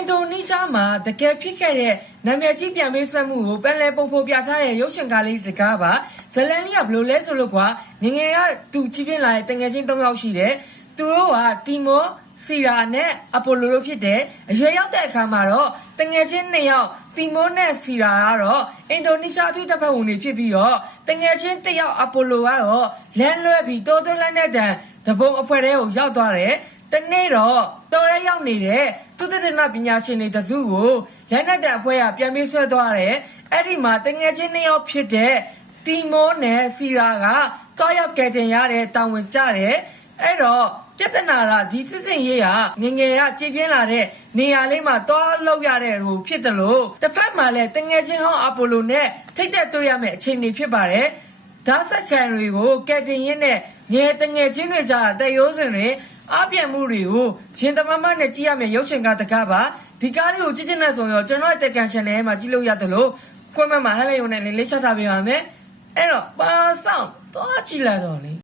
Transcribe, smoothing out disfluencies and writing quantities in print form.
အင်ဒိုနီးရှားမှာတကယ်ဖြစ်ခဲ့တဲ့နာမည်ကြီးပြန်ပေးဆက်မှုကိုပန်လယ်ပုံဖော်ပြထားတဲ့ရုပ်ရှင်ကားလေးတကားပါဇလန်လီကဘလို့လဲဆိုလို့ကွာငငယ်ကသူကြီးပြင်းလာတဲ့တငယ်ချင်း၃ယောက်ရှိတယ်သူတို့ကတီမောစီရာနဲ့အပိုလိုတို့ဖြစ်တယ်အရွယ်ရောက်တဲ့အခါမှာတော့တငယ်ချင်း၂ယောက်တီမောနဲ့စီရာကတော့အင်ဒိုနီးရှားအထူးတပ်ဖွဲ့ဝင်တွေဖြစ်ပြီးတော့တငယ်ချင်း၁ယောက်အပိုလိုကတော့လမ်းလွဲပြီးတိုးသွင်းလိုက်တဲ့တန်တပုံအဖွဲ့ထဲကိုရောက်သွားတယ်တနေ့တော့တော်ရဲရောက်နေတဲ့သူတည်တဲ့ပညာရှင်တွေတစုကိုလက်နက်တပ်အဖွဲ့ကပြန်ပြီးဆွဲသွားတယ်အဲ့ဒီမှာတငယ်ချင်း၂ယောက်ဖြစ်တဲ့တီမောနဲ့စီရာကတောက်ရောက်ကဲတင်ရတဲ့တာဝန်ကျတယ်အဲ့တော့ပြဿနာကဒီစစ်စင်ရေးကငငယ်ကကြည်ပြင်းလာတဲ့နေရာလေးမှာတွားလောက်ရတဲ့ဟိုဖြစ်တယ်လို့တစ်ဖက်မှာလည်းတငယ်ချင်းဟောင်းအပိုလိုနဲ့ထိတ်တက်တွေ့ရမယ့်အခြေအနေဖြစ်ပါတယ်ဓာတ်စက်ခံတွေကိုကဲတင်ရင်းနဲ့ငယ်တငယ်ချင်းတွေကြားတဲ့ရိုးစင်တွေအပြည့်မှုတွေကိုရင်တမမနဲ့ကြည့်ရမယ့်ရုပ်ရှင်ကားတကားပါဒီကားလေးကိုကြည့်ချင်တဲ့ဆိုရင်ကျွန်တော်ရဲ့တက်ကန် channel မှာကြည့်လို့ရတယ်လို့ကွန်မန့်မှာဟဲ့လေုံနဲ့လေးချက်ထားပေးပါမယ်အဲ့တော့ပါဆောင်တော့ကြည့်လိုက်တော့လေ